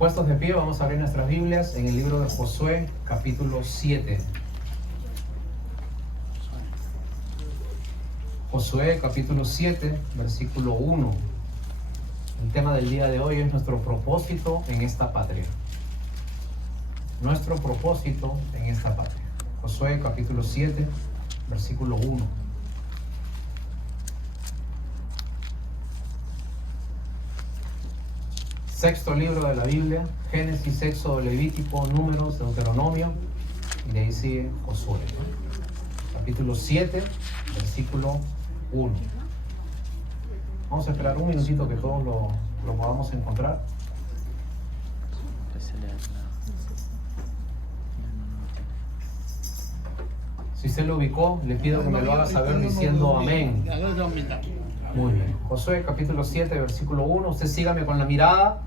Puestos de pie, vamos a abrir nuestras Biblias en el libro de Josué, capítulo 7. Josué, capítulo 7, versículo 1. El tema del día de hoy es nuestro propósito en esta patria. Nuestro propósito en esta patria. Josué, capítulo 7, versículo 1. Sexto libro de la Biblia: Génesis, Éxodo, Levítico, Números, Deuteronomio, y de ahí sigue Josué. Capítulo 7, versículo 1. Vamos a esperar un minutito que todos lo podamos encontrar. Si se lo ubicó, le pido que me lo haga saber diciendo amén. Muy bien. Josué capítulo 7, versículo 1. Usted sígame con la mirada.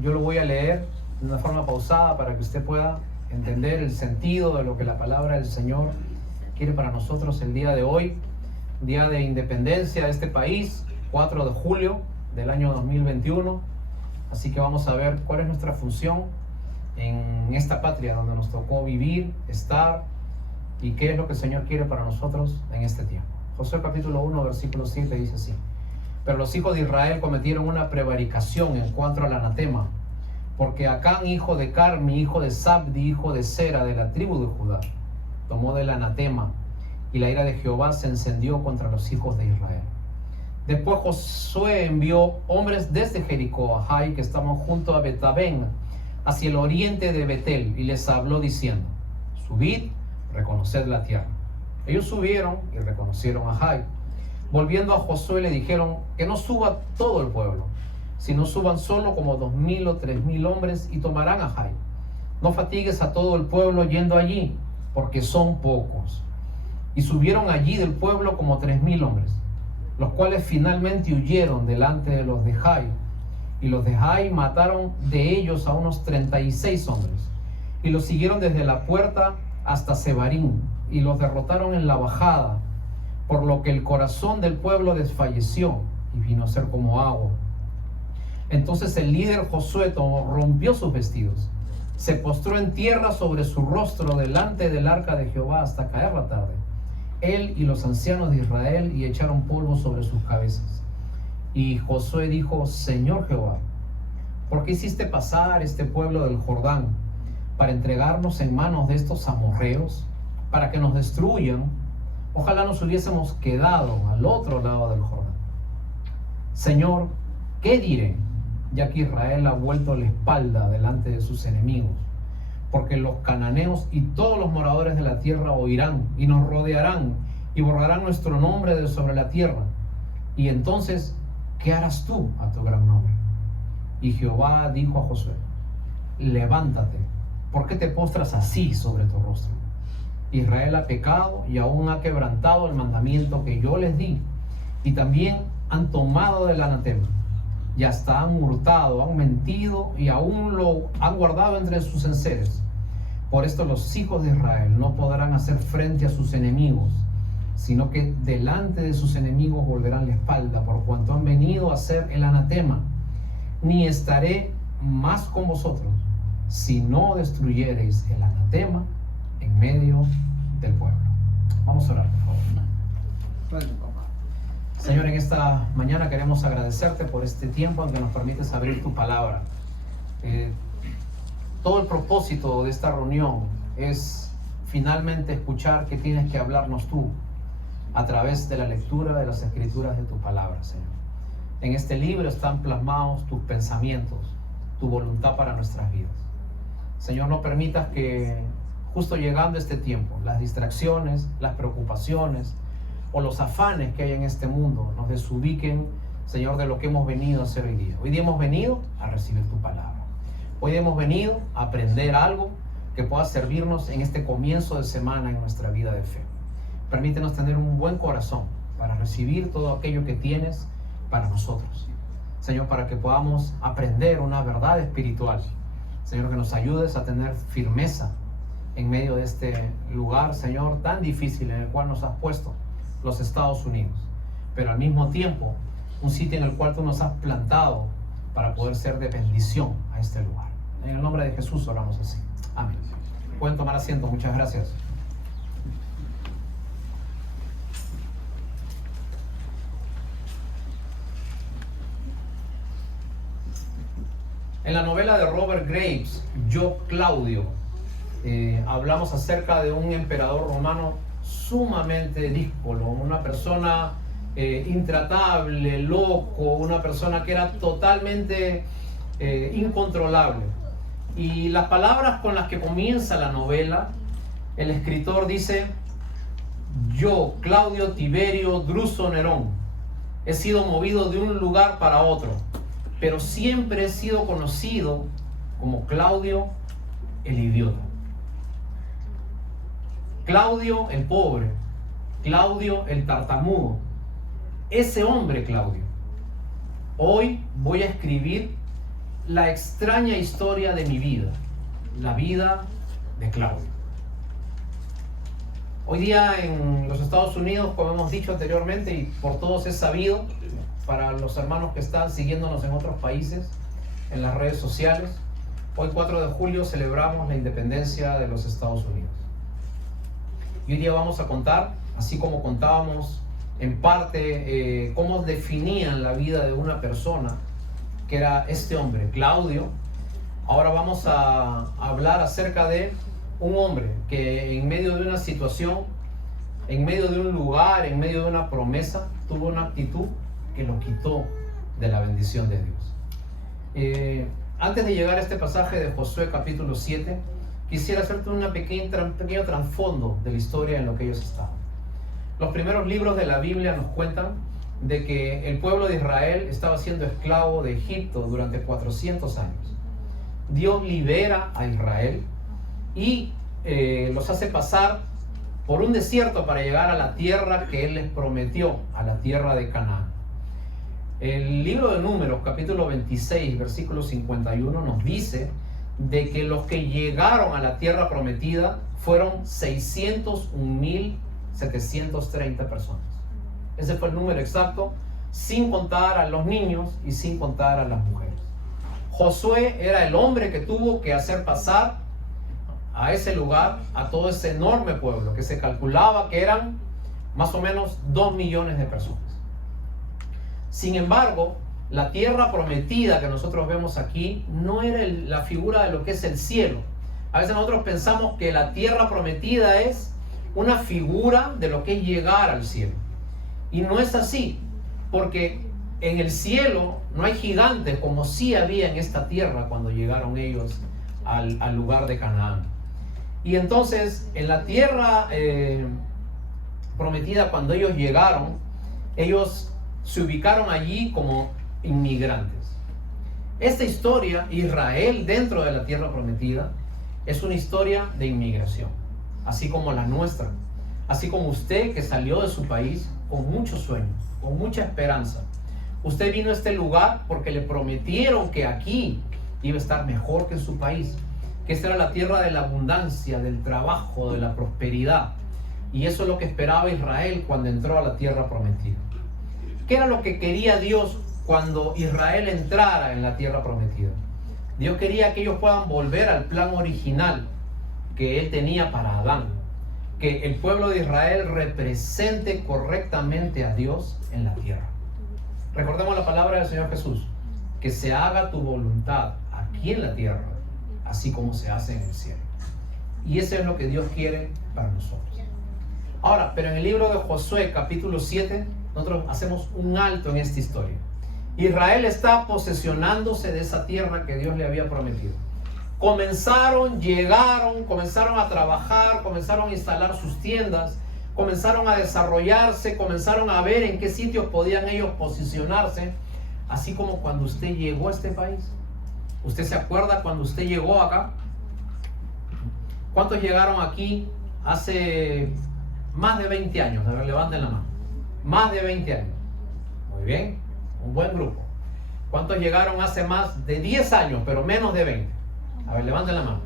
Yo lo voy a leer de una forma pausada para que usted pueda entender el sentido de lo que la palabra del Señor quiere para nosotros el día de hoy. Día de independencia de este país, 4 de julio del año 2021. Así que vamos a ver cuál es nuestra función en esta patria donde nos tocó vivir, estar, y qué es lo que el Señor quiere para nosotros en este tiempo. Josué capítulo 1, versículo 7 dice así: Pero los hijos de Israel cometieron una prevaricación en cuanto al anatema, porque Acán, hijo de Carmi, hijo de Sabdi, hijo de Sera, de la tribu de Judá, tomó del anatema, y la ira de Jehová se encendió contra los hijos de Israel. Después Josué envió hombres desde Jericó a Jai, que estaban junto a Betabén, hacia el oriente de Betel, y les habló diciendo: Subid, reconoced la tierra. Ellos subieron y reconocieron a Jai. Volviendo a Josué le dijeron que no suba todo el pueblo, sino suban solo como 2,000 o 3,000 hombres y tomarán a Jai. No fatigues a todo el pueblo yendo allí, porque son pocos. Y subieron allí del pueblo como 3,000 hombres, los cuales finalmente huyeron delante de los de Jai. Y los de Jai mataron de ellos a unos 36 hombres, y los siguieron desde la puerta hasta Sebarim, y los derrotaron en la bajada, por lo que el corazón del pueblo desfalleció y vino a ser como agua. Entonces el líder Josué rompió sus vestidos, se postró en tierra sobre su rostro delante del arca de Jehová hasta caer la tarde, él y los ancianos de Israel, y echaron polvo sobre sus cabezas. Y Josué dijo: Señor Jehová, ¿por qué hiciste pasar este pueblo del Jordán para entregarnos en manos de estos amorreos, para que nos destruyan? Ojalá nos hubiésemos quedado al otro lado del Jordán. Señor, ¿qué diré? Ya que Israel ha vuelto la espalda delante de sus enemigos, porque los cananeos y todos los moradores de la tierra oirán y nos rodearán y borrarán nuestro nombre de sobre la tierra. Y entonces, ¿qué harás tú a tu gran nombre? Y Jehová dijo a Josué: Levántate, ¿por qué te postras así sobre tu rostro? Israel ha pecado y aún ha quebrantado el mandamiento que yo les di, y también han tomado del anatema, y hasta han hurtado, han mentido, y aún lo han guardado entre sus enseres. Por esto los hijos de Israel no podrán hacer frente a sus enemigos, sino que delante de sus enemigos volverán la espalda, por cuanto han venido a hacer el anatema. Ni estaré más con vosotros, si no destruyereis el anatema en medio del pueblo. Vamos a orar, por favor. Señor, en esta mañana queremos agradecerte por este tiempo en que nos permites abrir tu palabra. Todo el propósito de esta reunión es finalmente escuchar qué tienes que hablarnos tú a través de la lectura de las escrituras de tu palabra, Señor. En este libro están plasmados tus pensamientos, tu voluntad para nuestras vidas. Señor, no permitas que justo llegando este tiempo, las distracciones, las preocupaciones o los afanes que hay en este mundo nos desubiquen, Señor, de lo que hemos venido a hacer hoy día. Hoy día hemos venido a recibir tu palabra. Hoy día hemos venido a aprender algo que pueda servirnos en este comienzo de semana en nuestra vida de fe. Permítenos tener un buen corazón para recibir todo aquello que tienes para nosotros. Señor, para que podamos aprender una verdad espiritual. Señor, que nos ayudes a tener firmeza en medio de este lugar, Señor, tan difícil en el cual nos has puesto, los Estados Unidos, pero al mismo tiempo un sitio en el cual tú nos has plantado para poder ser de bendición a este lugar. En el nombre de Jesús oramos así. Amén. Pueden tomar asiento. Muchas gracias. En la novela de Robert Graves, Yo, Claudio, hablamos acerca de un emperador romano sumamente díscolo, una persona intratable, loco, una persona que era totalmente incontrolable. Y las palabras con las que comienza la novela, el escritor dice: yo, Claudio Tiberio Druso Nerón, he sido movido de un lugar para otro, pero siempre he sido conocido como Claudio el idiota. Claudio el pobre, Claudio el tartamudo, ese hombre Claudio. Hoy voy a escribir la extraña historia de mi vida, la vida de Claudio. Hoy día en los Estados Unidos, como hemos dicho anteriormente y por todos es sabido, para los hermanos que están siguiéndonos en otros países, en las redes sociales, hoy 4 de julio celebramos la independencia de los Estados Unidos. Y hoy día vamos a contar, así como contábamos en parte cómo definían la vida de una persona, que era este hombre, Claudio. Ahora vamos a hablar acerca de un hombre que en medio de una situación, en medio de un lugar, en medio de una promesa, tuvo una actitud que lo quitó de la bendición de Dios. Antes de llegar a este pasaje de Josué capítulo 7, quisiera hacerte un pequeño trasfondo de la historia en lo que ellos estaban. Los primeros libros de la Biblia nos cuentan de que el pueblo de Israel estaba siendo esclavo de Egipto durante 400 años. Dios libera a Israel y los hace pasar por un desierto para llegar a la tierra que Él les prometió, a la tierra de Canaán. El libro de Números, capítulo 26, versículo 51, nos dice de que los que llegaron a la tierra prometida fueron 601,730 personas. Ese fue el número exacto, sin contar a los niños y sin contar a las mujeres. Josué era el hombre que tuvo que hacer pasar a ese lugar a todo ese enorme pueblo, que se calculaba que eran más o menos 2 millones de personas. Sin embargo, la tierra prometida que nosotros vemos aquí no era la figura de lo que es el cielo. A veces nosotros pensamos que la tierra prometida es una figura de lo que es llegar al cielo. Y no es así, porque en el cielo no hay gigantes como sí había en esta tierra cuando llegaron ellos al lugar de Canaán. Y entonces en la tierra prometida, cuando ellos llegaron, ellos se ubicaron allí como inmigrantes. Esta historia, Israel dentro de la tierra prometida, es una historia de inmigración, así como la nuestra, así como usted que salió de su país con muchos sueños, con mucha esperanza. Usted vino a este lugar porque le prometieron que aquí iba a estar mejor que en su país, que esta era la tierra de la abundancia, del trabajo, de la prosperidad. Y eso es lo que esperaba Israel cuando entró a la tierra prometida. ¿Qué era lo que quería Dios cuando Israel entrara en la tierra prometida? Dios quería que ellos puedan volver al plan original que Él tenía para Adán, que el pueblo de Israel represente correctamente a Dios en la tierra. Recordemos la palabra del Señor Jesús: que se haga tu voluntad aquí en la tierra, así como se hace en el cielo. Y eso es lo que Dios quiere para nosotros. Ahora, pero en el libro de Josué capítulo 7, nosotros hacemos un alto en esta historia. Israel está posesionándose de esa tierra que Dios le había prometido. Llegaron, comenzaron a trabajar, comenzaron a instalar sus tiendas, comenzaron a desarrollarse, comenzaron a ver en qué sitios podían ellos posicionarse, así como cuando usted llegó a este país. ¿Usted se acuerda cuando usted llegó acá? ¿Cuántos llegaron aquí hace más de 20 años? A ver, levanten la mano. Más de 20 años. Muy bien, un buen grupo. ¿Cuántos llegaron hace más de 10 años, pero menos de 20? A ver, levanten la mano.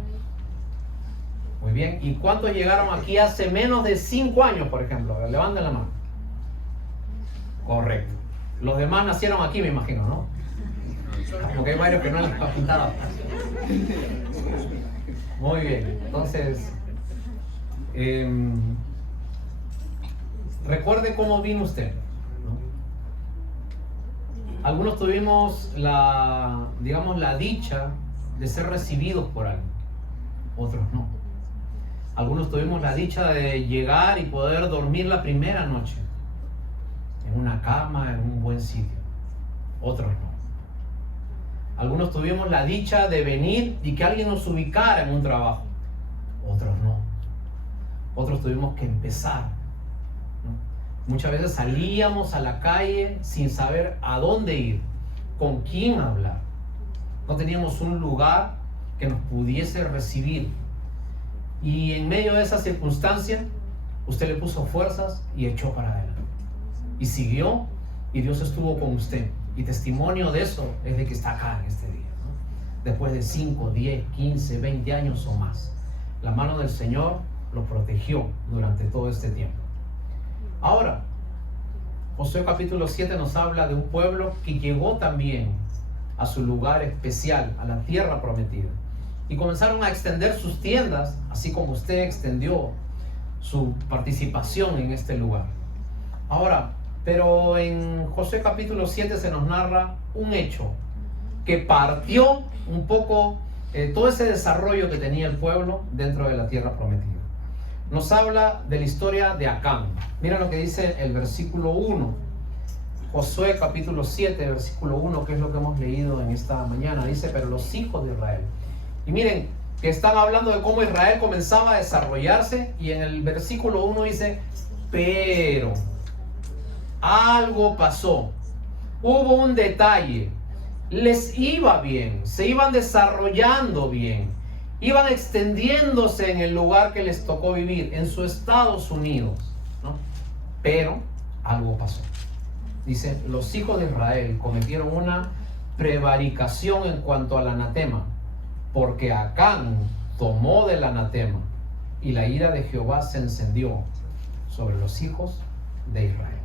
Muy bien. ¿Y cuántos llegaron aquí hace menos de 5 años, por ejemplo? A ver, levanten la mano. Correcto. Los demás nacieron aquí, me imagino, ¿no? Como que hay varios que no les ha pintado. Muy bien, entonces, recuerde cómo vino usted, ¿no? Algunos tuvimos la dicha de ser recibidos por alguien, otros no. Algunos tuvimos la dicha de llegar y poder dormir la primera noche en una cama, en un buen sitio, otros no. Algunos tuvimos la dicha de venir y que alguien nos ubicara en un trabajo, otros no. Otros tuvimos que empezar, ¿no? Muchas veces salíamos a la calle sin saber a dónde ir, con quién hablar. No teníamos un lugar que nos pudiese recibir. Y en medio de esa circunstancia, usted le puso fuerzas y echó para adelante. Y siguió, y Dios estuvo con usted. Y testimonio de eso es de que está acá en este día, ¿no? Después de 5, 10, 15, 20 años o más, la mano del Señor lo protegió durante todo este tiempo. Ahora, Josué capítulo 7 nos habla de un pueblo que llegó también a su lugar especial, a la tierra prometida. Y comenzaron a extender sus tiendas, así como usted extendió su participación en este lugar. Ahora, pero en Josué capítulo 7 se nos narra un hecho que partió un poco todo ese desarrollo que tenía el pueblo dentro de la tierra prometida. Nos habla de la historia de Acán. Mira lo que dice el versículo 1. Josué capítulo 7, versículo 1, que es lo que hemos leído en esta mañana. Dice, pero los hijos de Israel. Y miren, que están hablando de cómo Israel comenzaba a desarrollarse. Y en el versículo 1 dice, pero algo pasó. Hubo un detalle. Les iba bien, se iban desarrollando bien, iban extendiéndose en el lugar que les tocó vivir, en sus Estados Unidos, ¿no? Pero algo pasó. Dice, los hijos de Israel cometieron una prevaricación en cuanto al anatema, porque Acán tomó del anatema y la ira de Jehová se encendió sobre los hijos de Israel.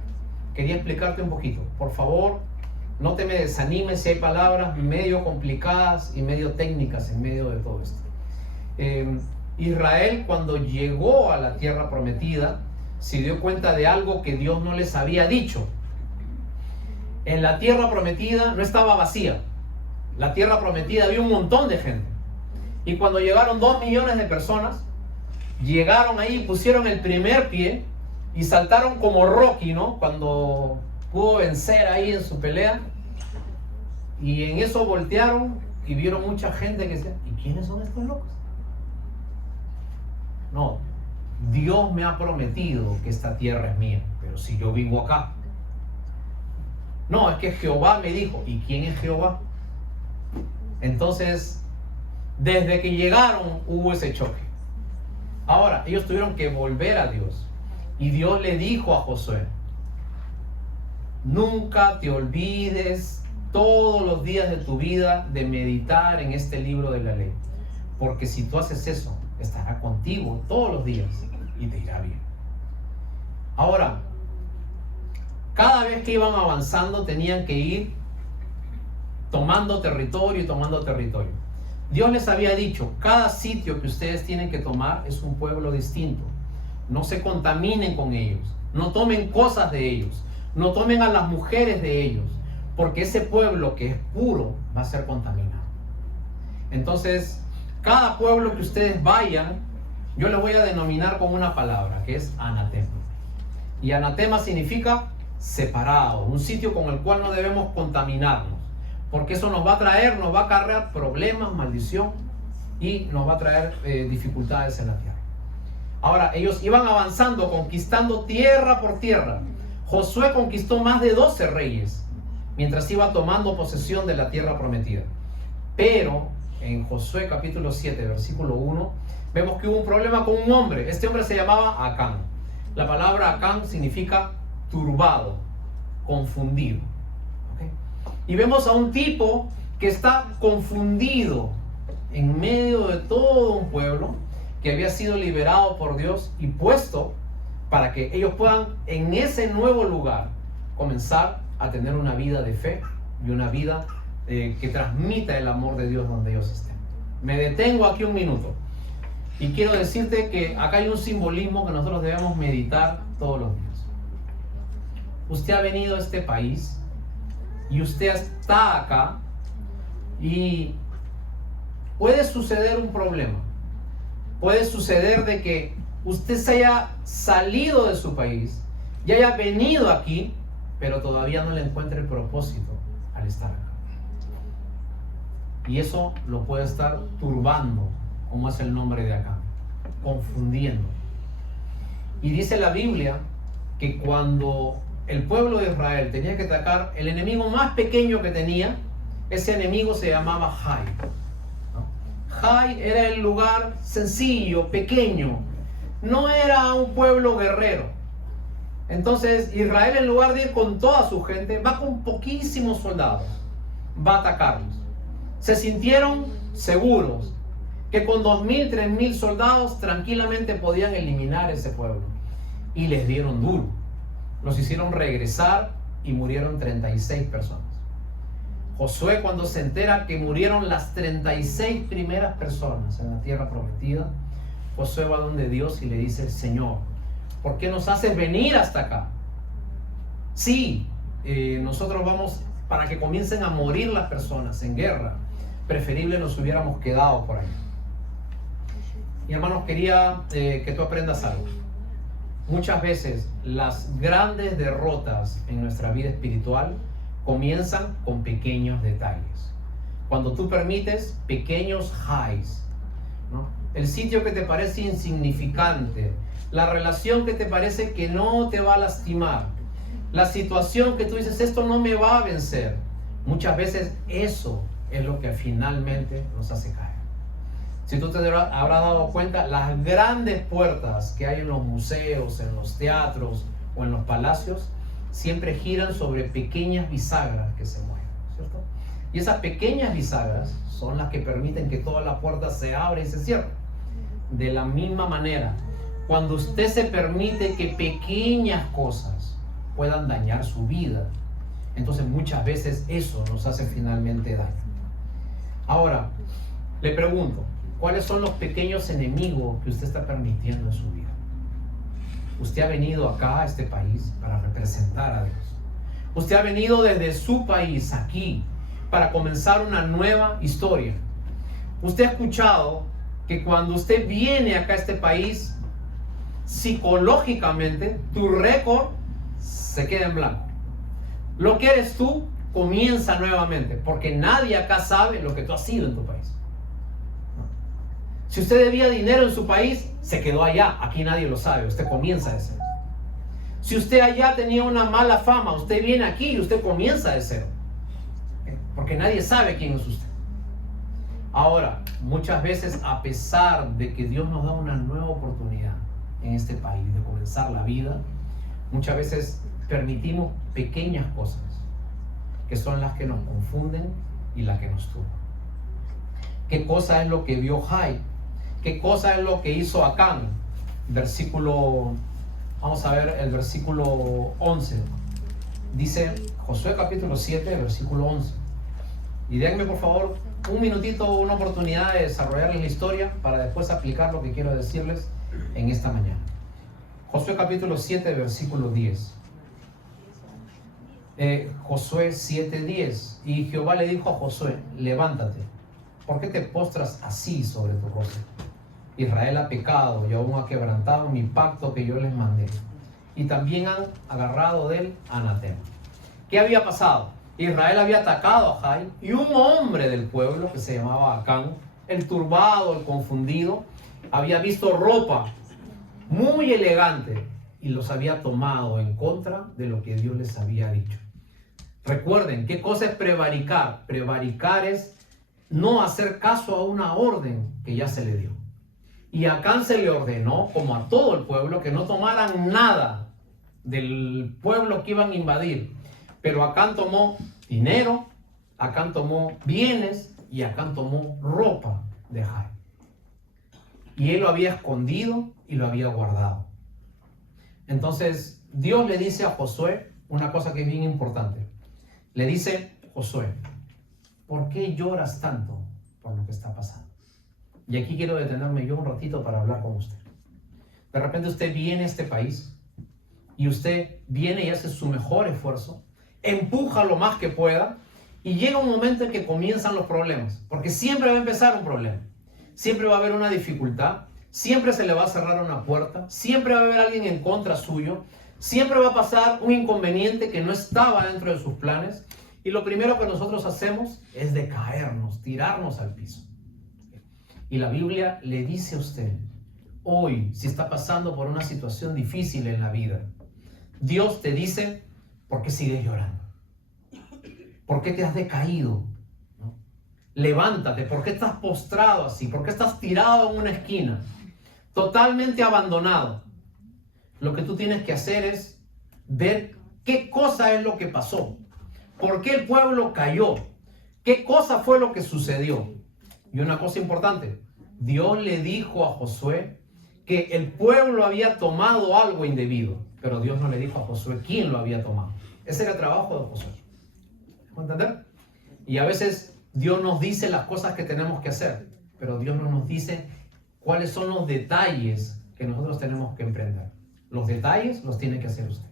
Quería explicarte un poquito, por favor. No te me desanimes si hay palabras medio complicadas y medio técnicas en medio de todo esto. Israel, cuando llegó a la tierra prometida, se dio cuenta de algo que Dios no les había dicho. En la tierra prometida no estaba vacía. La tierra prometida había un montón de gente. Y cuando llegaron 2 millones de personas, llegaron ahí, pusieron el primer pie y saltaron como Rocky, ¿no? Cuando pudo vencer ahí en su pelea, y en eso voltearon y vieron mucha gente que decía, ¿y quiénes son estos locos? No, Dios me ha prometido que esta tierra es mía, pero si yo vivo acá. No, es que Jehová me dijo, ¿y quién es Jehová? Entonces, desde que llegaron hubo ese choque. Ahora, ellos tuvieron que volver a Dios, y Dios le dijo a Josué, nunca te olvides todos los días de tu vida de meditar en este libro de la ley, porque si tú haces eso, estará contigo todos los días y te irá bien. Ahora, cada vez que iban avanzando tenían que ir tomando territorio y tomando territorio. Dios les había dicho, cada sitio que ustedes tienen que tomar es un pueblo distinto. No se contaminen con ellos, no tomen cosas de ellos, no tomen a las mujeres de ellos, porque ese pueblo que es puro va a ser contaminado. Entonces, cada pueblo que ustedes vayan, yo les voy a denominar con una palabra, que es anatema. Y anatema significa separado, un sitio con el cual no debemos contaminarnos, porque eso nos va a acarrear problemas, maldición, y nos va a traer dificultades en la tierra. Ahora, ellos iban avanzando, conquistando tierra por tierra. Josué conquistó más de 12 reyes mientras iba tomando posesión de la tierra prometida. Pero en Josué capítulo 7, versículo 1, vemos que hubo un problema con un hombre. Este hombre se llamaba Acán. La palabra Acán significa turbado, confundido. ¿Okay? Y vemos a un tipo que está confundido en medio de todo un pueblo que había sido liberado por Dios y puesto para que ellos puedan en ese nuevo lugar comenzar a tener una vida de fe y una vida que transmita el amor de Dios donde ellos estén. Me detengo aquí un minuto. Y quiero decirte que acá hay un simbolismo que nosotros debemos meditar todos los días. Usted ha venido a este país y usted está acá y puede suceder un problema. Puede suceder de que usted se haya salido de su país y haya venido aquí, pero todavía no le encuentre el propósito al estar acá. Y eso lo puede estar turbando, como es el nombre de acá, confundiendo. Y dice la Biblia que cuando el pueblo de Israel tenía que atacar, el enemigo más pequeño que tenía, ese enemigo se llamaba Jai. Jai era el lugar sencillo, pequeño. No era un pueblo guerrero. Entonces Israel, en lugar de ir con toda su gente, va con poquísimos soldados. Va a atacarlos. Se sintieron seguros que con 2.000, 3.000 soldados tranquilamente podían eliminar ese pueblo. Y les dieron duro. Los hicieron regresar y murieron 36 personas. Josué, cuando se entera que murieron las 36 primeras personas en la tierra prometida, Josué va donde Dios y le dice: Señor, ¿por qué nos haces venir hasta acá? Sí, nosotros vamos para que comiencen a morir las personas en guerra. Preferible nos hubiéramos quedado por ahí. Mi hermanos, quería que tú aprendas algo. Muchas veces las grandes derrotas en nuestra vida espiritual comienzan con pequeños detalles. Cuando tú permites pequeños highs, ¿no? El sitio que te parece insignificante, la relación que te parece que no te va a lastimar, la situación que tú dices, esto no me va a vencer. Muchas veces eso es lo que finalmente nos hace caer. Si tú te habrás dado cuenta, las grandes puertas que hay en los museos, en los teatros o en los palacios, siempre giran sobre pequeñas bisagras que se mueven, ¿cierto? Y esas pequeñas bisagras son las que permiten que toda la puerta se abra y se cierre. De la misma manera, cuando usted se permite que pequeñas cosas puedan dañar su vida, entonces muchas veces eso nos hace finalmente daño. Ahora, le pregunto, ¿cuáles son los pequeños enemigos que usted está permitiendo en su vida? Usted ha venido acá a este país para representar a Dios. Usted ha venido desde su país aquí para comenzar una nueva historia. Usted ha escuchado que cuando usted viene acá a este país, psicológicamente tu récord se queda en blanco. Lo que eres tú comienza nuevamente, porque nadie acá sabe lo que tú has sido en tu país. Si usted debía dinero en su país, se quedó allá. Aquí nadie lo sabe. Usted comienza de cero. Si usted allá tenía una mala fama, usted viene aquí y usted comienza de cero. Porque nadie sabe quién es usted. Ahora, muchas veces, a pesar de que Dios nos da una nueva oportunidad en este país de comenzar la vida, muchas veces permitimos pequeñas cosas que son las que nos confunden y las que nos turban. ¿Qué cosa es lo que vio Jai? ¿Qué cosa es lo que hizo Acán? Vamos a ver el versículo 11. Dice Josué capítulo 7, versículo 11. Y denme por favor un minutito, una oportunidad de desarrollarles la historia para después aplicar lo que quiero decirles en esta mañana. Josué capítulo 7, versículo 10. Josué 7:10. Y Jehová le dijo a Josué: levántate, ¿por qué te postras así sobre tu rostro? Israel ha pecado y aún ha quebrantado mi pacto que yo les mandé, y también han agarrado de él anatema. ¿Qué había pasado? Israel había atacado a Jai, y un hombre del pueblo que se llamaba Acán, el turbado, el confundido, había visto ropa muy elegante y los había tomado en contra de lo que Dios les había dicho. Recuerden, ¿qué cosa es prevaricar? Prevaricar es no hacer caso a una orden que ya se le dio. Y a Acán se le ordenó, como a todo el pueblo, que no tomaran nada del pueblo que iban a invadir. Pero Acán tomó dinero, Acán tomó bienes y Acán tomó ropa de Jai. Y él lo había escondido y lo había guardado. Entonces Dios le dice a Josué una cosa que es bien importante. Le dice: Josué, ¿por qué lloras tanto por lo que está pasando? Y aquí quiero detenerme yo un ratito para hablar con usted. De repente usted viene a este país y usted viene y hace su mejor esfuerzo, empuja lo más que pueda y llega un momento en que comienzan los problemas, porque siempre va a empezar un problema, siempre va a haber una dificultad, siempre se le va a cerrar una puerta, siempre va a haber alguien en contra suyo, siempre va a pasar un inconveniente que no estaba dentro de sus planes y lo primero que nosotros hacemos es decaernos, tirarnos al piso. Y la Biblia le dice a usted, hoy, si está pasando por una situación difícil en la vida, Dios te dice, ¿por qué sigues llorando? ¿Por qué te has decaído? ¿No? Levántate, ¿por qué estás postrado así? ¿Por qué estás tirado en una esquina? Totalmente abandonado. Lo que tú tienes que hacer es ver qué cosa es lo que pasó. ¿Por qué el pueblo cayó? ¿Qué cosa fue lo que sucedió? Y una cosa importante, Dios le dijo a Josué que el pueblo había tomado algo indebido, pero Dios no le dijo a Josué quién lo había tomado. Ese era el trabajo de Josué. ¿Me entender? Y a veces Dios nos dice las cosas que tenemos que hacer, pero Dios no nos dice cuáles son los detalles que nosotros tenemos que emprender. Los detalles los tiene que hacer usted.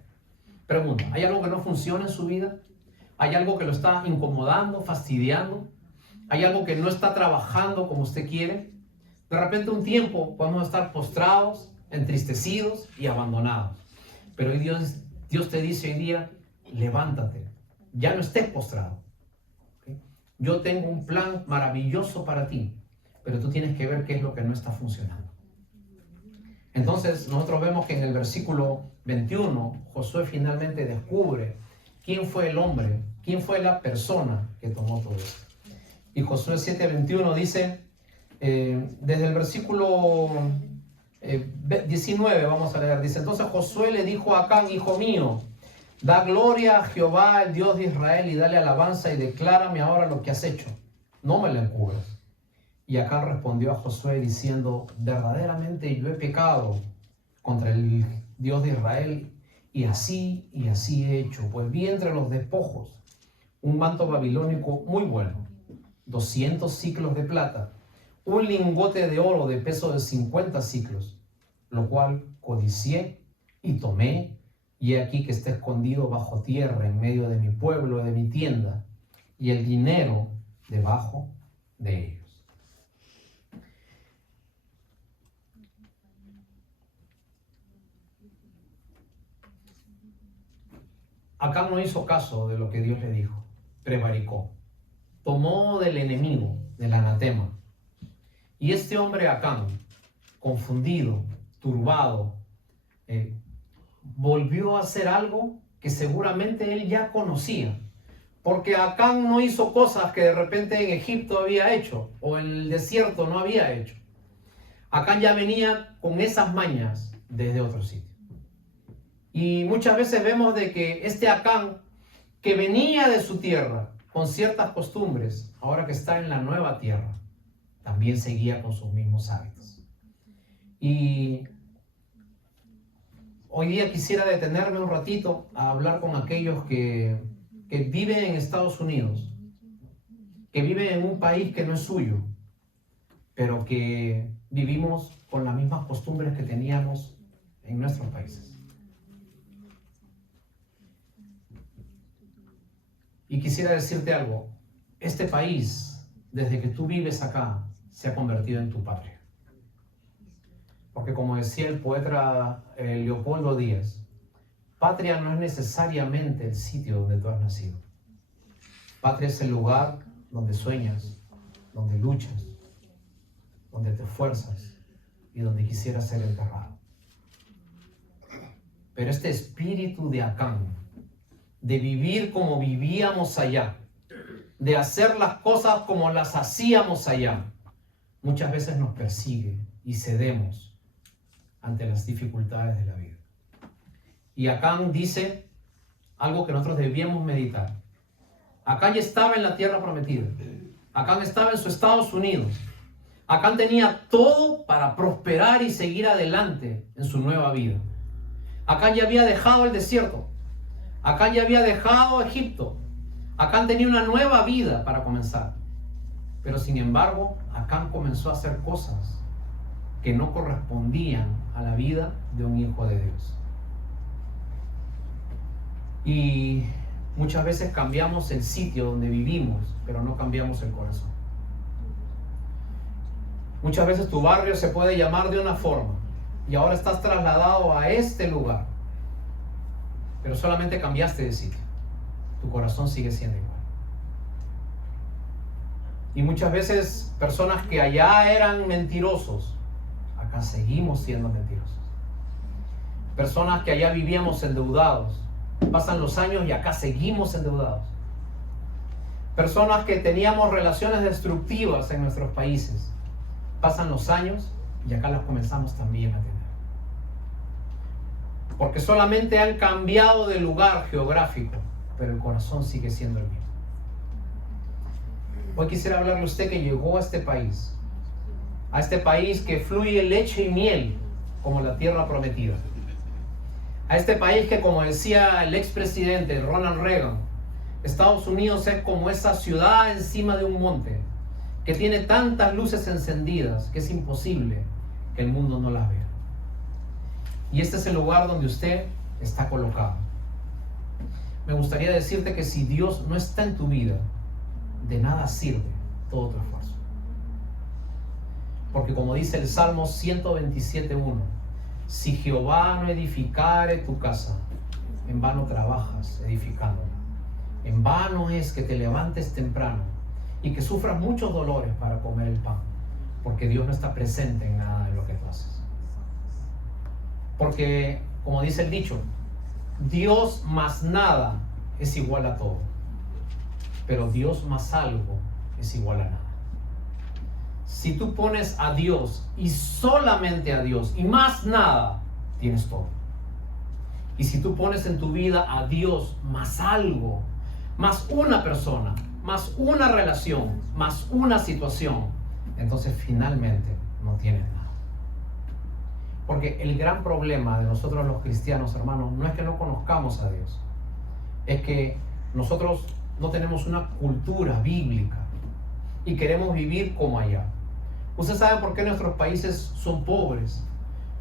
Pregunta, ¿hay algo que no funciona en su vida? ¿Hay algo que lo está incomodando, fastidiando? ¿Hay algo que no está trabajando como usted quiere? De repente un tiempo podemos estar postrados, entristecidos y abandonados. Pero hoy Dios te dice hoy día, levántate, ya no estés postrado. ¿Okay? Yo tengo un plan maravilloso para ti, pero tú tienes que ver qué es lo que no está funcionando. Entonces nosotros vemos que en el versículo 21, Josué finalmente descubre quién fue el hombre, quién fue la persona que tomó todo esto. Y Josué 7:21 dice, desde el versículo 19 vamos a leer, dice, entonces Josué le dijo a Acán, hijo mío, da gloria a Jehová, el Dios de Israel, y dale alabanza y declárame ahora lo que has hecho, no me lo encubras. Y Acán respondió a Josué diciendo, verdaderamente yo he pecado contra el Dios de Israel, y así he hecho, pues vi entre los despojos un manto babilónico muy bueno, 200 siclos de plata, un lingote de oro de peso de 50 siclos, lo cual codicié y tomé, y he aquí que está escondido bajo tierra en medio de mi pueblo, de mi tienda, y el dinero debajo de ellos. Acán no hizo caso de lo que Dios le dijo, prevaricó, tomó del enemigo, del anatema. Y este hombre Acán, confundido, turbado, volvió a hacer algo que seguramente él ya conocía. Porque Acán no hizo cosas que de repente en Egipto había hecho o en el desierto no había hecho. Acán ya venía con esas mañas desde otro sitio. Y muchas veces vemos de que este Acán, que venía de su tierra con ciertas costumbres, ahora que está en la nueva tierra, también seguía con sus mismos hábitos. Y hoy día quisiera detenerme un ratito a hablar con aquellos que viven en Estados Unidos, que viven en un país que no es suyo, pero que vivimos con las mismas costumbres que teníamos en nuestros países. Y quisiera decirte algo, este país, desde que tú vives acá, se ha convertido en tu patria. Porque como decía el poeta Leopoldo Díaz, patria no es necesariamente el sitio donde tú has nacido. Patria es el lugar donde sueñas, donde luchas, donde te esfuerzas y donde quisieras ser enterrado. Pero este espíritu de Acán, de vivir como vivíamos allá, de hacer las cosas como las hacíamos allá, muchas veces nos persigue y cedemos ante las dificultades de la vida. Y Acán dice algo que nosotros debíamos meditar. Acán ya estaba en la tierra prometida. Acán estaba en sus Estados Unidos. Acán tenía todo para prosperar y seguir adelante en su nueva vida. Acán ya había dejado el desierto. Acán ya había dejado Egipto. Acán tenía una nueva vida para comenzar. Pero sin embargo, Acán comenzó a hacer cosas que no correspondían a la vida de un hijo de Dios. Y muchas veces cambiamos el sitio donde vivimos, pero no cambiamos el corazón. Muchas veces tu barrio se puede llamar de una forma y ahora estás trasladado a este lugar, pero solamente cambiaste de sitio. Tu corazón sigue siendo igual. Y muchas veces personas que allá eran mentirosos, acá seguimos siendo mentirosos. Personas que allá vivíamos endeudados, pasan los años y acá seguimos endeudados. Personas que teníamos relaciones destructivas en nuestros países, pasan los años y acá las comenzamos también a tener. Porque solamente han cambiado de lugar geográfico, pero el corazón sigue siendo el mismo. Hoy quisiera hablarle a usted que llegó a este país que fluye leche y miel como la tierra prometida. A este país que, como decía el expresidente Ronald Reagan, Estados Unidos es como esa ciudad encima de un monte que tiene tantas luces encendidas que es imposible que el mundo no las vea. Y este es el lugar donde usted está colocado. Me gustaría decirte que si Dios no está en tu vida, de nada sirve todo tu esfuerzo. Porque como dice el Salmo 127:1, si Jehová no edificare tu casa, en vano trabajas edificándola. En vano es que te levantes temprano y que sufras muchos dolores para comer el pan, porque Dios no está presente en nada de lo que tú haces. Porque, como dice el dicho, Dios más nada es igual a todo, pero Dios más algo es igual a nada. Si tú pones a Dios y solamente a Dios y más nada, tienes todo. Y si tú pones en tu vida a Dios más algo, más una persona, más una relación, más una situación, entonces finalmente no tienes nada. Porque el gran problema de nosotros los cristianos, hermanos, no es que no conozcamos a Dios, es que nosotros no tenemos una cultura bíblica y queremos vivir como allá. ¿Usted sabe por qué nuestros países son pobres?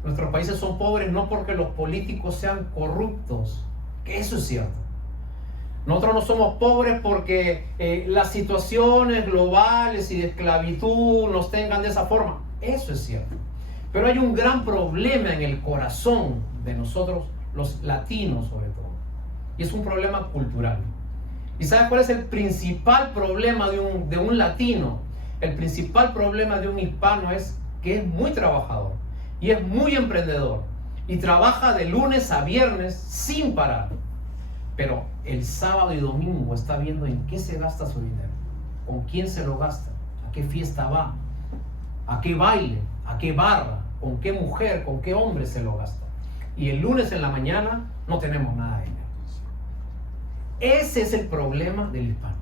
Nuestros países son pobres no porque los políticos sean corruptos, que eso es cierto. Nosotros no somos pobres porque las situaciones globales y de esclavitud nos tengan de esa forma, eso es cierto. Pero hay un gran problema en el corazón de nosotros, los latinos sobre todo, y es un problema cultural. ¿Y sabes cuál es el principal problema de un latino? El principal problema de un hispano es que es muy trabajador y es muy emprendedor y trabaja de lunes a viernes sin parar. Pero el sábado y domingo está viendo en qué se gasta su dinero, con quién se lo gasta, a qué fiesta va, a qué baile, a qué barra, con qué mujer, con qué hombre se lo gasta. Y el lunes en la mañana no tenemos nada de dinero. Ese es el problema del hispano.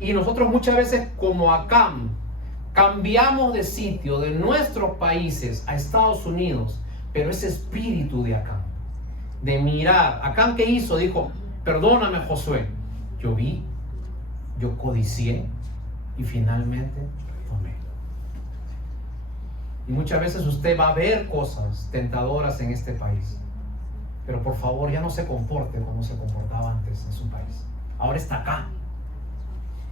Y nosotros muchas veces, como Acán, cambiamos de sitio de nuestros países a Estados Unidos, pero ese espíritu de Acán, de mirar, Acán, ¿qué hizo? Dijo, perdóname, Josué, yo vi, yo codicié y finalmente tomé. Y muchas veces usted va a ver cosas tentadoras en este país, pero por favor ya no se comporte como se comportaba antes en su país. Ahora está acá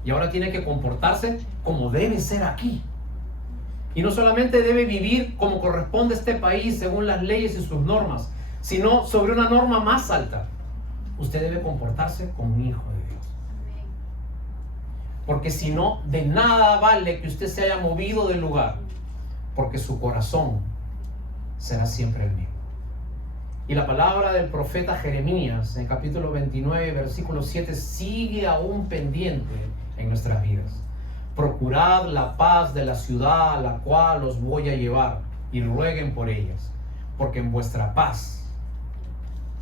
y ahora tiene que comportarse como debe ser aquí. Y no solamente debe vivir como corresponde a este país según las leyes y sus normas, sino sobre una norma más alta. Usted debe comportarse como un hijo de Dios. Porque si no, de nada vale que usted se haya movido del lugar, porque su corazón será siempre el mismo. Y la palabra del profeta Jeremías, en el capítulo 29, versículo 7, sigue aún pendiente en nuestras vidas. Procurad la paz de la ciudad a la cual os voy a llevar, y rueguen por ellas, porque en vuestra paz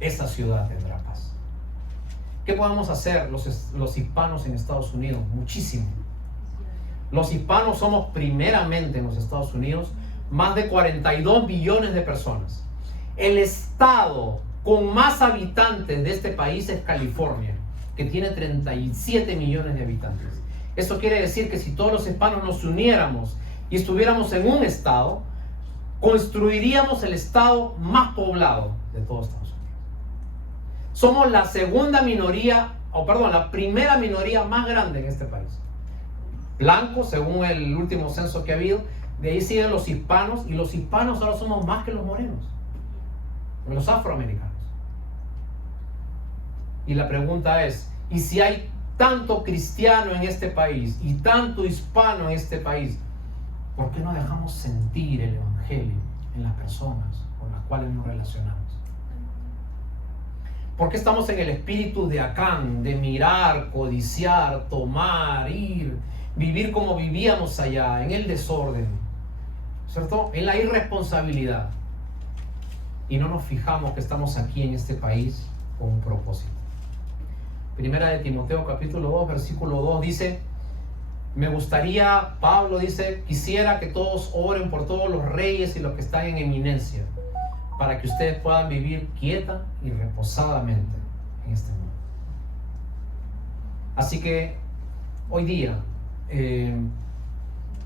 esa ciudad tendrá paz. ¿Qué podemos hacer los hispanos en Estados Unidos? Muchísimo. Los hispanos somos primeramente en los Estados Unidos más de 42 millones de personas. El estado con más habitantes de este país es California, que tiene 37 millones de habitantes. Eso quiere decir que si todos los hispanos nos uniéramos y estuviéramos en un estado, construiríamos el estado más poblado de todos Estados Unidos. Somos la segunda minoría, la primera minoría más grande en este país. Blancos, según el último censo que ha habido, de ahí siguen los hispanos, y los hispanos ahora somos más que los morenos, los afroamericanos. Y la pregunta es, ¿y si hay tanto cristiano en este país y tanto hispano en este país, por qué no dejamos sentir el evangelio en las personas con las cuales nos relacionamos? ¿Por qué estamos en el espíritu de Acán, de mirar, codiciar, tomar, ir, vivir como vivíamos allá, en el desorden, ¿cierto? En la irresponsabilidad? Y no nos fijamos que estamos aquí en este país con un propósito. Primera de Timoteo capítulo 2, versículo 2 dice, Pablo dice, quisiera que todos oren por todos los reyes y los que están en eminencia, para que ustedes puedan vivir quieta y reposadamente en este mundo. Así que hoy día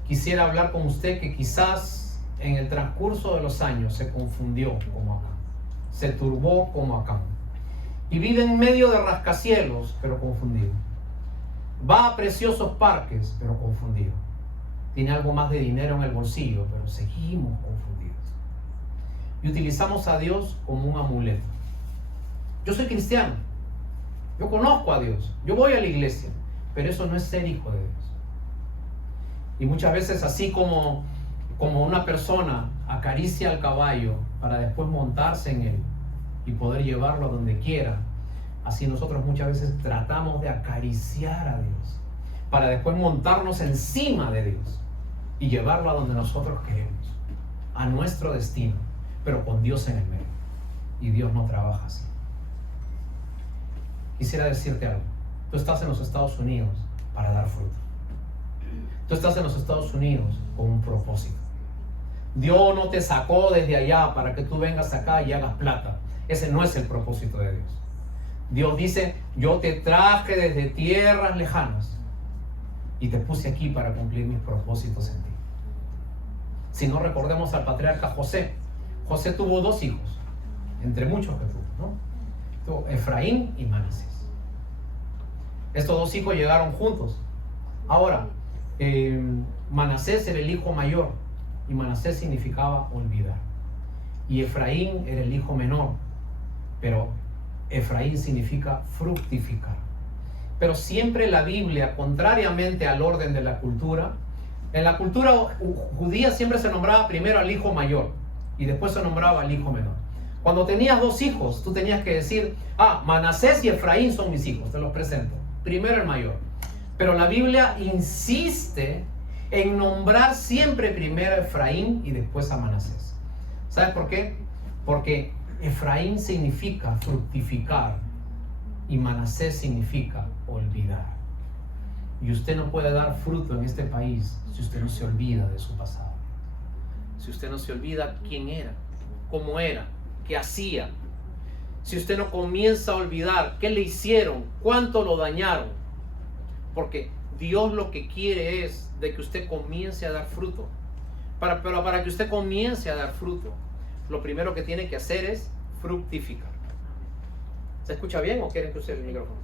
quisiera hablar con usted que quizás en el transcurso de los años se confundió como Acán, se turbó como Acán, y vive en medio de rascacielos, pero confundido. Va a preciosos parques, pero confundido. Tiene algo más de dinero en el bolsillo, pero seguimos confundidos. Y utilizamos a Dios como un amuleto. Yo soy cristiano, yo conozco a Dios, yo voy a la iglesia, pero eso no es ser hijo de Dios. Y muchas veces, así como una persona acaricia al caballo para después montarse en él y poder llevarlo a donde quiera, así nosotros muchas veces tratamos de acariciar a Dios para después montarnos encima de Dios y llevarlo a donde nosotros queremos, a nuestro destino, pero con Dios en el medio. Y Dios no trabaja así. Quisiera decirte algo. Tú estás en los Estados Unidos para dar fruto. Tú estás en los Estados Unidos con un propósito. Dios no te sacó desde allá para que tú vengas acá y hagas plata. Ese no es el propósito de Dios. Dios dice, yo te traje desde tierras lejanas y te puse aquí para cumplir mis propósitos en ti. Si no, recordemos al patriarca José. José tuvo 2 hijos, entre muchos que tuvo, ¿no? Tuvo Efraín y Manasés. Estos 2 hijos llegaron juntos. Ahora, Manasés era el hijo mayor, y Manasés significaba olvidar. Y Efraín era el hijo menor, pero Efraín significa fructificar. Pero siempre la Biblia, contrariamente al orden de la cultura, en la cultura judía siempre se nombraba primero al hijo mayor y después se nombraba al hijo menor. Cuando tenías 2 hijos, tú tenías que decir, Manasés y Efraín son mis hijos, te los presento. Primero el mayor. Pero la Biblia insiste en nombrar siempre primero a Efraín y después a Manasés. ¿Sabes por qué? Porque Efraín significa fructificar y Manasés significa olvidar. Y usted no puede dar fruto en este país si usted no se olvida de su pasado. Si usted no se olvida quién era, cómo era, qué hacía. Si usted no comienza a olvidar qué le hicieron, cuánto lo dañaron. Porque Dios lo que quiere es de que usted comience a dar fruto. Pero para que usted comience a dar fruto, lo primero que tiene que hacer es fructificar. ¿Se escucha bien o quieren que use el micrófono?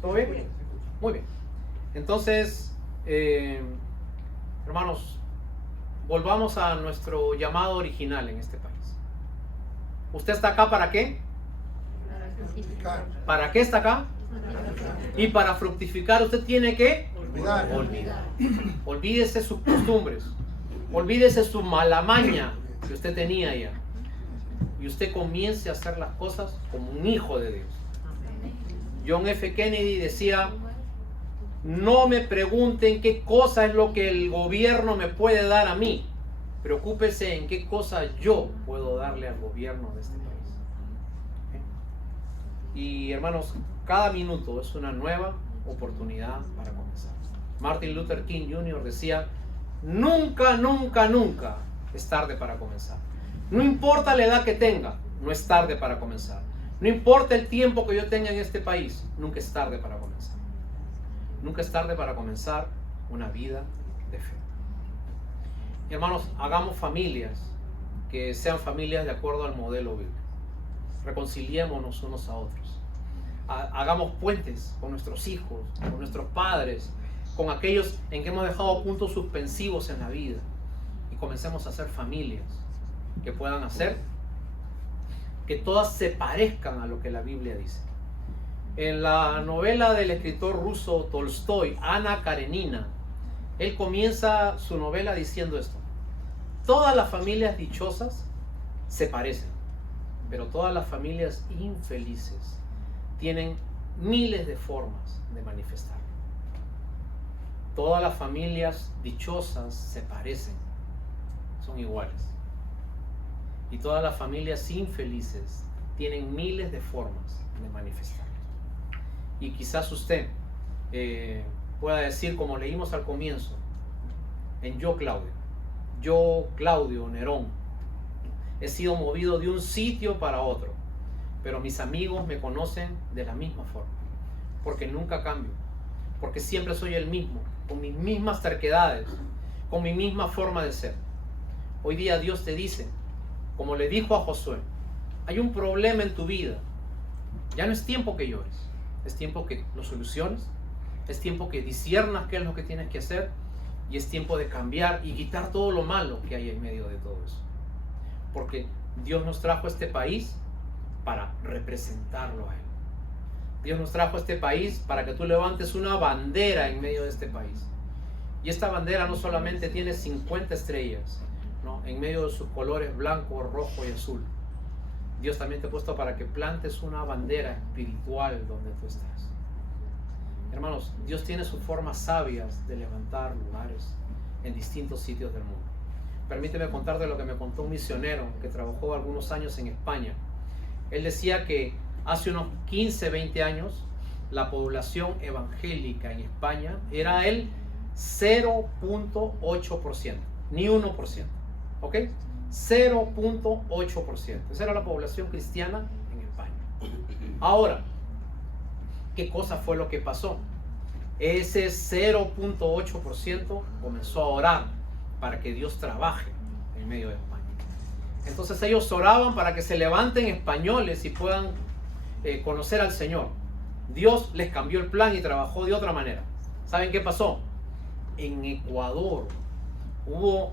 ¿Todo bien? Muy bien. Entonces, hermanos, volvamos a nuestro llamado original en este país. ¿Usted está acá para qué? ¿Para qué está acá? Y para fructificar usted tiene que olvidar. Olvídese sus costumbres, olvídese su mala maña que usted tenía ya, y usted comience a hacer las cosas como un hijo de Dios. John F. Kennedy decía, no me pregunten qué cosa es lo que el gobierno me puede dar a mí, preocúpese en qué cosa yo puedo darle al gobierno de este país. Y hermanos, cada minuto es una nueva oportunidad para comenzar. Martin Luther King Jr. decía, nunca, nunca, nunca es tarde para comenzar. No importa la edad que tenga, no es tarde para comenzar. No importa el tiempo que yo tenga en este país, nunca es tarde para comenzar. Nunca es tarde para comenzar una vida de fe. Hermanos, hagamos familias que sean familias de acuerdo al modelo bíblico. Reconciliémonos unos a otros. Hagamos puentes con nuestros hijos, con nuestros padres, con aquellos en que hemos dejado puntos suspensivos en la vida. Y comencemos a hacer familias que puedan hacer que todas se parezcan a lo que la Biblia dice. En la novela del escritor ruso Tolstoy, Ana Karenina, él comienza su novela diciendo esto: todas las familias dichosas se parecen, pero todas las familias infelices tienen miles de formas de manifestarlo. Todas las familias dichosas se parecen, son iguales. Y todas las familias infelices tienen miles de formas de manifestarlo. Y quizás usted pueda decir, como leímos al comienzo, en Yo, Claudio Nerón, he sido movido de un sitio para otro, pero mis amigos me conocen de la misma forma, porque nunca cambio, porque siempre soy el mismo, con mis mismas terquedades, con mi misma forma de ser. Hoy día Dios te dice, como le dijo a Josué, hay un problema en tu vida, ya no es tiempo que llores, es tiempo que lo soluciones, es tiempo que disciernas qué es lo que tienes que hacer, y es tiempo de cambiar y quitar todo lo malo que hay en medio de todo eso. Porque Dios nos trajo a este país para representarlo a Él. Dios nos trajo a este país para que tú levantes una bandera en medio de este país. Y esta bandera no solamente tiene 50 estrellas, ¿no?, en medio de sus colores blanco, rojo y azul. Dios también te ha puesto para que plantes una bandera espiritual donde tú estás. Hermanos, Dios tiene sus formas sabias de levantar lugares en distintos sitios del mundo. Permíteme contarte lo que me contó un misionero que trabajó algunos años en España. Él decía que hace unos 15, 20 años la población evangélica en España era el 0.8%, ni 1%, ¿ok? 0.8%. Esa era la población cristiana en España. Ahora, ¿qué cosa fue lo que pasó? Ese 0.8% comenzó a orar para que Dios trabaje en medio de España. Entonces ellos oraban para que se levanten españoles y puedan conocer al Señor. Dios les cambió el plan y trabajó de otra manera. ¿Saben qué pasó? En Ecuador hubo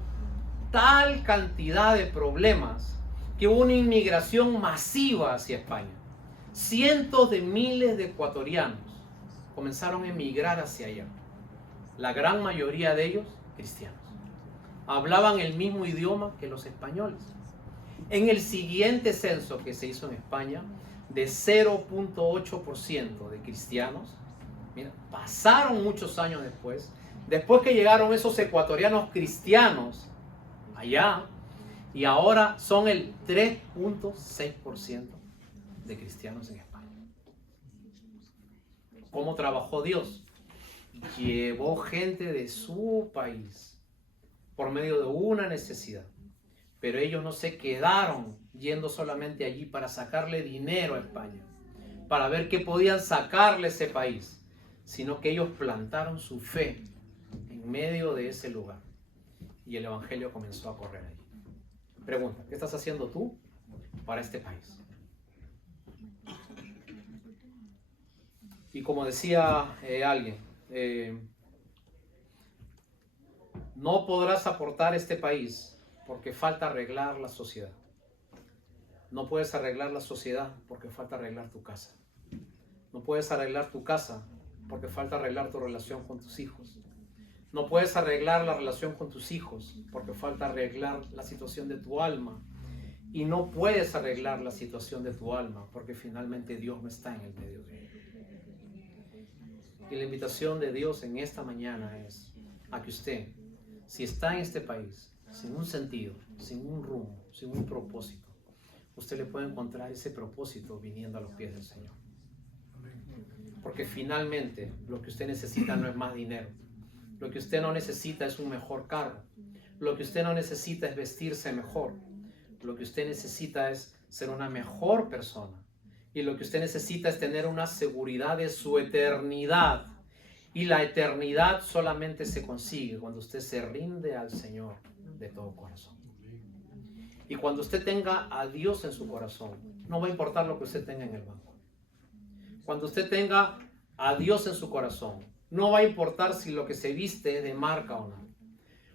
tal cantidad de problemas que hubo una inmigración masiva hacia España. Cientos de miles de ecuatorianos comenzaron a emigrar hacia allá. La gran mayoría de ellos cristianos. Hablaban el mismo idioma que los españoles. En el siguiente censo que se hizo en España, de 0.8% de cristianos, mira, pasaron muchos años después que llegaron esos ecuatorianos cristianos allá, y ahora son el 3.6% de cristianos en España. ¿Cómo trabajó Dios? Llevó gente de su país por medio de una necesidad, pero ellos no se quedaron yendo solamente allí para sacarle dinero a España, para ver qué podían sacarle a ese país, sino que ellos plantaron su fe en medio de ese lugar y el evangelio comenzó a correr allí. Pregunta, ¿qué estás haciendo tú para este país? Y como decía alguien, no podrás aportar a este país porque falta arreglar la sociedad. No puedes arreglar la sociedad porque falta arreglar tu casa. No puedes arreglar tu casa porque falta arreglar tu relación con tus hijos. No puedes arreglar la relación con tus hijos porque falta arreglar la situación de tu alma. Y no puedes arreglar la situación de tu alma porque finalmente Dios no está en el medio de ella. Y la invitación de Dios en esta mañana es a que usted, si está en este país, sin un sentido, sin un rumbo, sin un propósito, usted le puede encontrar ese propósito viniendo a los pies del Señor. Porque finalmente lo que usted necesita no es más dinero. Lo que usted no necesita es un mejor carro. Lo que usted no necesita es vestirse mejor. Lo que usted necesita es ser una mejor persona. Y lo que usted necesita es tener una seguridad de su eternidad Y la eternidad solamente se consigue cuando usted se rinde al Señor de todo corazón. Y cuando usted tenga a Dios en su corazón, no va a importar lo que usted tenga en el banco. Cuando usted tenga a Dios en su corazón, no va a importar si lo que se viste es de marca o no.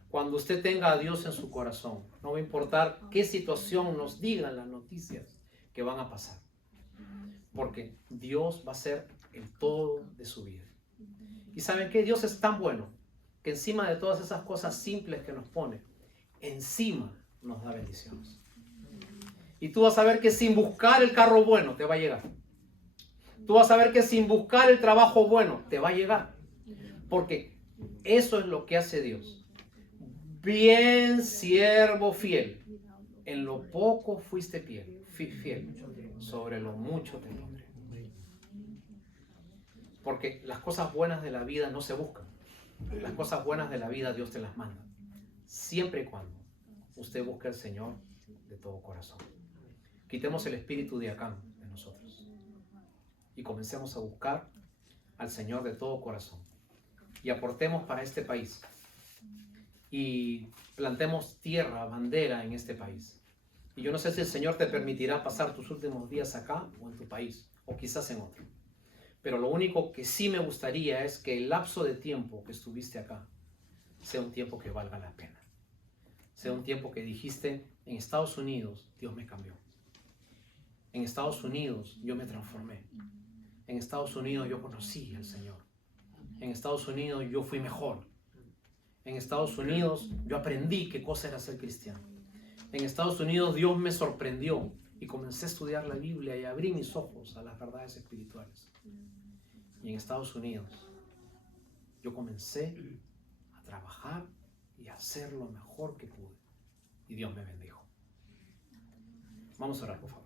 Cuando usted tenga a Dios en su corazón, no va a importar qué situación nos digan las noticias que van a pasar. Porque Dios va a ser el todo de su vida. ¿Y saben qué? Dios es tan bueno que encima de todas esas cosas simples que nos pone, encima nos da bendiciones. Y tú vas a ver que sin buscar el carro bueno te va a llegar. Tú vas a ver que sin buscar el trabajo bueno te va a llegar. Porque eso es lo que hace Dios. Bien, siervo fiel. En lo poco fuiste fiel. Sobre lo mucho te pondré. Porque las cosas buenas de la vida no se buscan. Las cosas buenas de la vida Dios te las manda. Siempre y cuando usted busque al Señor de todo corazón. Quitemos el espíritu de Acán de nosotros. Y comencemos a buscar al Señor de todo corazón. Y aportemos para este país. Y plantemos tierra, bandera en este país. Y yo no sé si el Señor te permitirá pasar tus últimos días acá o en tu país, o quizás en otro. Pero lo único que sí me gustaría es que el lapso de tiempo que estuviste acá sea un tiempo que valga la pena. Sea un tiempo que dijiste, en Estados Unidos Dios me cambió. En Estados Unidos yo me transformé. En Estados Unidos yo conocí al Señor. En Estados Unidos yo fui mejor. En Estados Unidos yo aprendí qué cosa era ser cristiano. En Estados Unidos Dios me sorprendió y comencé a estudiar la Biblia y abrí mis ojos a las verdades espirituales. Y en Estados Unidos yo comencé a trabajar y a hacer lo mejor que pude. Y Dios me bendijo. Vamos a orar, por favor.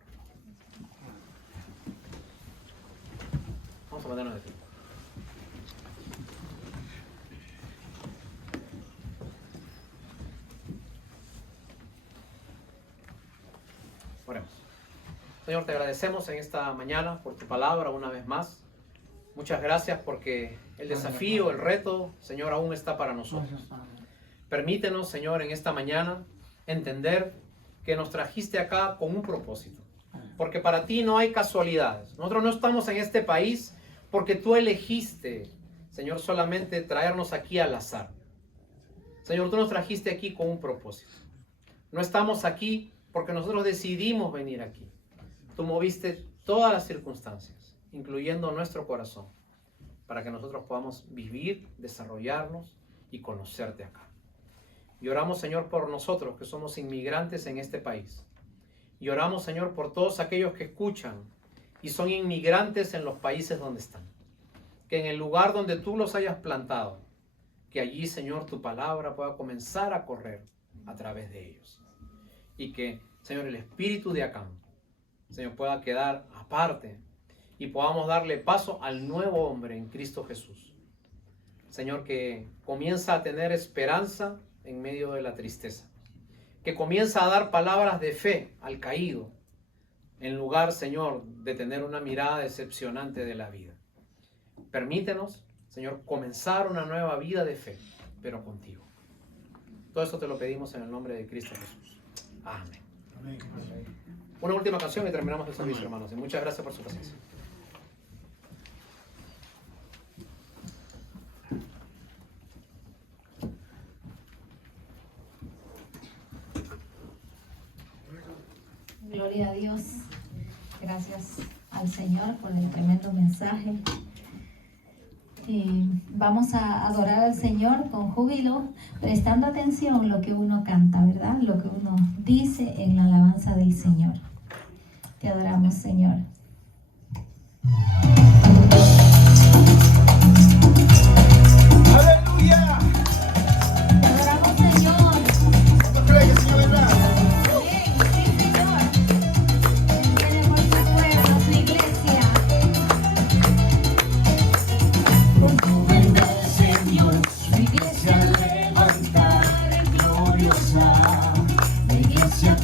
Vamos a ponernos de pie. Oremos. Señor, te agradecemos en esta mañana por tu palabra una vez más. Muchas gracias porque el desafío, el reto, Señor, aún está para nosotros. Permítenos, Señor, en esta mañana entender que nos trajiste acá con un propósito. Porque para ti no hay casualidades. Nosotros no estamos en este país porque tú elegiste, Señor, solamente traernos aquí al azar. Señor, tú nos trajiste aquí con un propósito. No estamos aquí porque nosotros decidimos venir aquí. Tú moviste todas las circunstancias, incluyendo nuestro corazón, para que nosotros podamos vivir, desarrollarnos y conocerte acá. Y oramos, Señor, por nosotros que somos inmigrantes en este país. Y oramos, Señor, por todos aquellos que escuchan y son inmigrantes en los países donde están. Que en el lugar donde tú los hayas plantado, que allí, Señor, tu palabra pueda comenzar a correr a través de ellos. Y que, Señor, el espíritu de Acán, Señor, pueda quedar aparte y podamos darle paso al nuevo hombre en Cristo Jesús. Señor, que comienza a tener esperanza en medio de la tristeza. Que comienza a dar palabras de fe al caído, en lugar, Señor, de tener una mirada decepcionante de la vida. Permítenos, Señor, comenzar una nueva vida de fe, pero contigo. Todo esto te lo pedimos en el nombre de Cristo Jesús. Amén. Amén. Una última canción y terminamos el servicio, hermanos. Y muchas gracias por su paciencia. Gloria a Dios. Gracias al Señor por el tremendo mensaje. Vamos a adorar al Señor con júbilo, prestando atención a lo que uno canta, ¿verdad? Lo que uno dice en la alabanza del Señor. Te adoramos, Señor. ¡Aleluya! Te adoramos, Señor. ¿Cuántos creen que el Señor vendrá?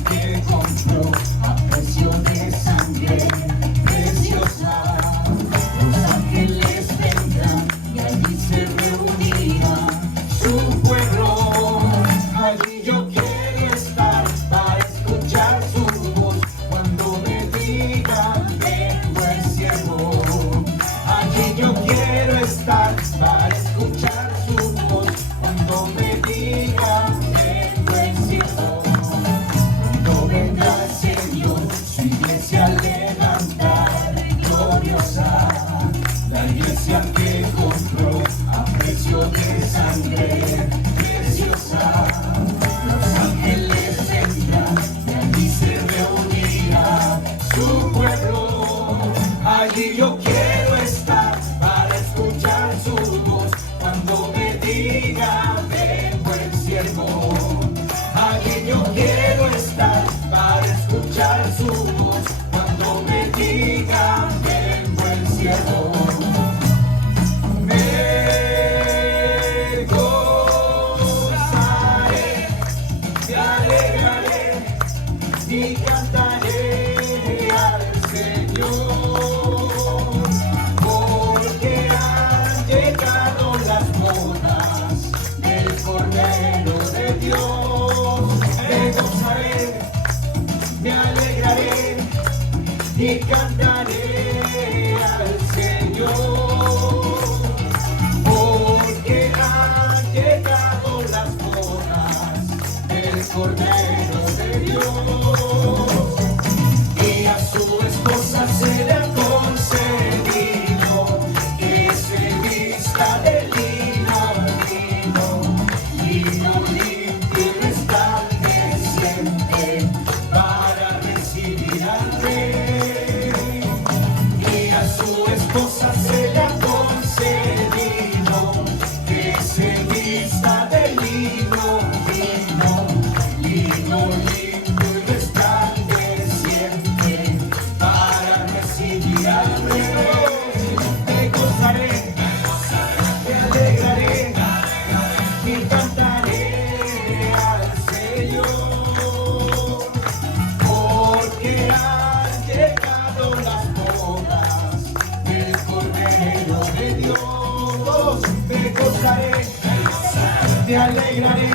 Que compró a precio de sangre preciosa. Los ángeles vendrán y allí se Allí yo quiero estar para escuchar su voz cuando me diga ven buen siervo. Allí yo quiero estar para escuchar su voz cuando me diga ven buen siervo. Me gozaré, me alegraré y cantaré al Señor, porque han llegado las bodas del Cordero de Dios. Me gozaré, me alegraré y cantaré al Señor, porque han llegado las bodas del Cordero de Dios. Y a su esposa se le ha concedido que se vista de lino limpio y resplandeciente para recibir al Rey. Y a su esposa se le ha concedido que se vista de lino limpio y resplandeciente para recibir al Rey. Me gozaré, me alegraré y cantaré al Señor, porque han llegado las bodas del Cordero de Dios. Me gozaré, me alegraré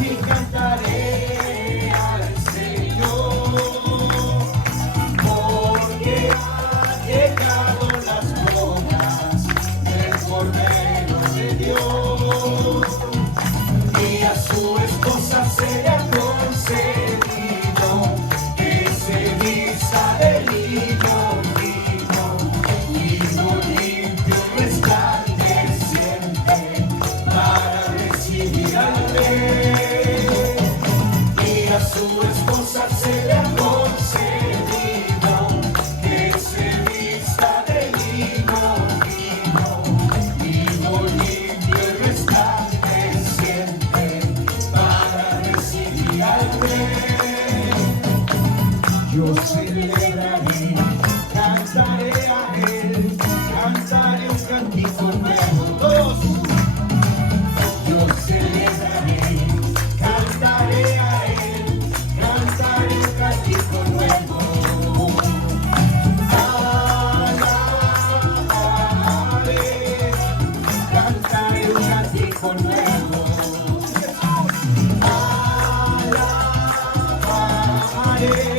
y cantaré al Señor, porque han llegado las bodas del Cordero de Dios. Y a su esposa se le ha concedido que se vista de lino limpio y resplandeciente para recibir al Rey. Y a su esposa se le ha concedido que se vista de lino limpio y resplandeciente para recibir al Rey. Yo celebraré, cantaré a él, cantaré un cántico nuevo. Todos. Yo celebraré, cantaré a él, cantaré un cántico nuevo. Alabaré, cantaré un cántico nuevo. Alabaré.